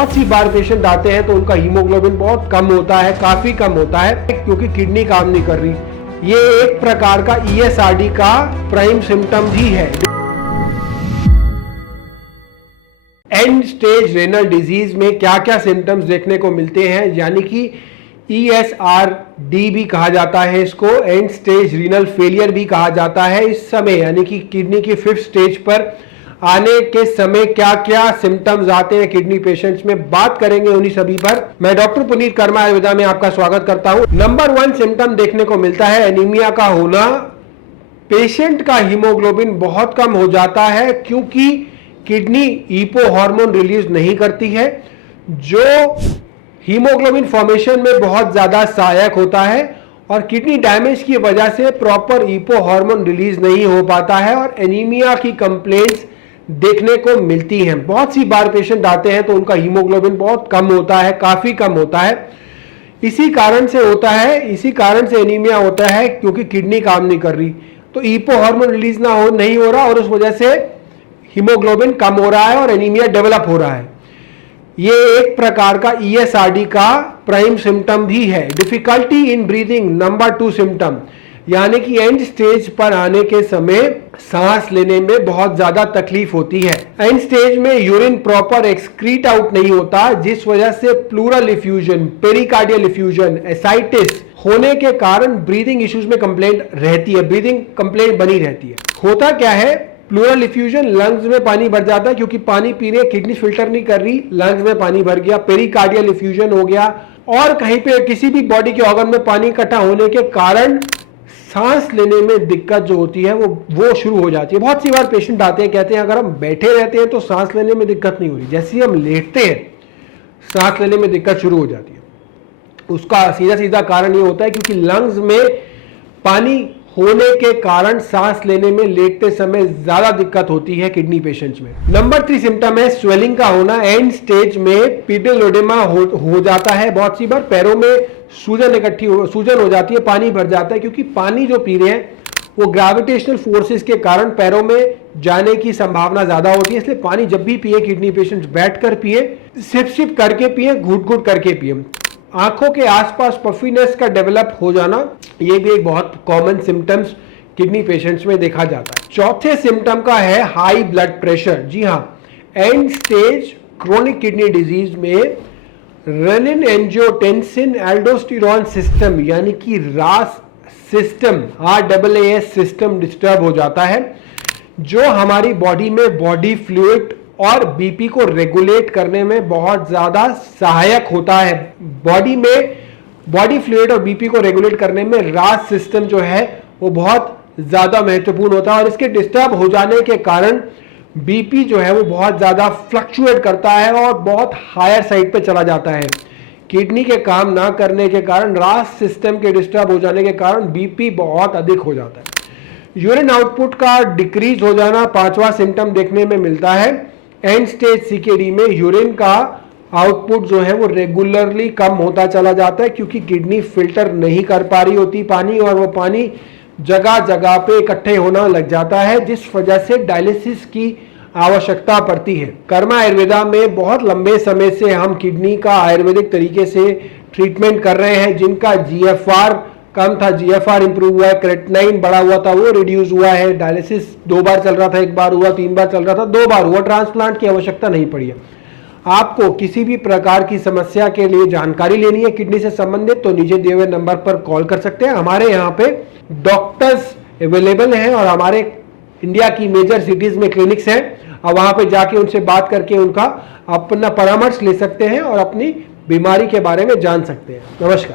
बहुत सी बार पेशेंट आते हैं तो उनका हीमोग्लोबिन बहुत कम होता है, काफी कम होता है, क्योंकि किडनी काम नहीं कर रही। ये एक प्रकार का ESRD का प्राइम सिम्टम भी है। एंड स्टेज रेनल डिजीज में क्या क्या सिम्टम्स देखने को मिलते हैं, यानी कि ESRD भी कहा जाता है इसको, एंड स्टेज रीनल फेलियर भी कहा जाता है। इस समय यानी कि किडनी की 5th स्टेज पर आने के समय क्या क्या सिम्टम्स आते हैं किडनी पेशेंट्स में, बात करेंगे उन्हीं सभी पर। मैं डॉक्टर पुनीत कर्मा आयुर्वेदा में आपका स्वागत करता हूं। नंबर 1 सिम्टम देखने को मिलता है एनीमिया का होना। पेशेंट का हीमोग्लोबिन बहुत कम हो जाता है क्योंकि किडनी ईपो हार्मोन रिलीज नहीं करती है, जो हीमोग्लोबिन फॉर्मेशन में बहुत ज्यादा सहायक होता है, और किडनी डैमेज की वजह से प्रॉपर ईपो हार्मोन रिलीज नहीं हो पाता है और एनीमिया की कंप्लेंट्स देखने को मिलती हैं। बहुत सी बार पेशेंट आते हैं तो उनका हीमोग्लोबिन बहुत कम होता है, काफी कम होता है। इसी कारण से होता है, इसी कारण से एनीमिया होता है क्योंकि किडनी काम नहीं कर रही, तो ईपो हार्मोन रिलीज नहीं हो रहा और उस वजह से हीमोग्लोबिन कम हो रहा है और एनीमिया डेवलप हो रहा है। ये एक प्रकार का ESRD का प्राइम सिम्टम भी है। Difficulty in breathing number 2 symptom, यानी कि एंड स्टेज पर आने के समय सांस लेने में बहुत ज्यादा तकलीफ होती है। एंड स्टेज में यूरिन प्रॉपर एक्सक्रीट आउट नहीं होता, जिस वजह से pleural effusion, pericardial effusion, ascites होने के कारण ब्रीदिंग इश्यूज में कंप्लेंट रहती है, ब्रीदिंग कंप्लेंट बनी रहती है। होता क्या है, प्लूरल इफ्यूजन, लंग्स में पानी भर जाता है क्योंकि पानी पी रहे, किडनी फिल्टर नहीं कर रही, लंग्स में पानी भर गया, पेरिकार्डियल इफ्यूजन हो गया, और कहीं पे किसी भी बॉडी के ऑर्गन में पानी इकट्ठा होने के कारण सांस लेने में दिक्कत जो होती है वो शुरू हो जाती है। बहुत सी बार पेशेंट आते हैं, कहते हैं अगर हम बैठे रहते हैं तो सांस लेने में दिक्कत नहीं हो रही, जैसे ही हम लेटते हैं सांस लेने में दिक्कत शुरू हो जाती है। उसका सीधा सीधा कारण ये होता है क्योंकि लंग्स में पानी होने के कारण सांस लेने में लेटते समय ज्यादा दिक्कत होती है किडनी पेशेंट्स में। नंबर 3 सिम्टम है स्वेलिंग का होना। एंड स्टेज में पीडोलोडेमा हो जाता है। बहुत सी बार पैरों में सूजन हो जाती है, पानी भर जाता है, क्योंकि पानी जो पी रहे हैं वो ग्रेविटेशनल फोर्सेस के कारण पैरों में जाने की संभावना ज्यादा होती है। इसलिए पानी जब भी पिए किडनी पेशेंट्स बैठ कर पिए, सिप सिप करके पिए, घुट घुट करके पिए। आंखों के आसपास पफीनेस का डेवलप हो जाना, ये भी एक बहुत कॉमन सिम्टम्स किडनी पेशेंट्स में देखा जाता है। चौथे सिम्टम का है हाई ब्लड प्रेशर। जी हाँ, end stage chronic kidney disease में रेनिन एंजियोटेंसिन एल्डोस्टेरोन सिस्टम, यानी कि रास सिस्टम, RAAS सिस्टम डिस्टर्ब हो जाता है, जो हमारी बॉडी में बॉडी फ्लूइड और बीपी को रेगुलेट करने में बहुत ज्यादा सहायक होता है। बॉडी में बॉडी फ्लूइड और बीपी को रेगुलेट करने में रास सिस्टम जो है वो बहुत ज्यादा महत्वपूर्ण होता है, और इसके डिस्टर्ब हो जाने के कारण बीपी जो है वो बहुत ज्यादा फ्लक्चुएट करता है और बहुत हायर साइड पे चला जाता है। किडनी के काम ना करने के कारण, रास सिस्टम के डिस्टर्ब हो जाने के कारण बीपी बहुत अधिक हो जाता है। यूरिन आउटपुट का डिक्रीज हो जाना 5वां सिम्टम देखने में मिलता है। एंड स्टेज CKD में यूरिन का आउटपुट जो है वो रेगुलरली कम होता चला जाता है, क्योंकि किडनी फिल्टर नहीं कर पा रही होती पानी, और वो पानी जगह जगह पे इकट्ठे होना लग जाता है, जिस वजह से डायलिसिस की आवश्यकता पड़ती है। कर्मा आयुर्वेदा में बहुत लंबे समय से हम किडनी का आयुर्वेदिक तरीके से ट्रीटमेंट कर रहे हैं। जिनका GFR कम था, GFR इंप्रूव हुआ है, क्रेटिनाइन बढ़ा हुआ था, वो रिड्यूस हुआ है, डायलिसिस 2 बार चल रहा था, 1 बार हुआ, 3 बार चल रहा था, 2 बार हुआ, ट्रांसप्लांट की आवश्यकता नहीं पड़ी है। आपको किसी भी प्रकार की समस्या के लिए जानकारी लेनी है किडनी से संबंधित, तो नीचे दिए हुए नंबर पर कॉल कर सकते हैं। हमारे यहाँ पे डॉक्टर्स अवेलेबल हैं और हमारे इंडिया की मेजर सिटीज में क्लिनिक्स हैं, और वहां पे जाके उनसे बात करके उनका अपना परामर्श ले सकते हैं और अपनी बीमारी के बारे में जान सकते हैं। नमस्कार।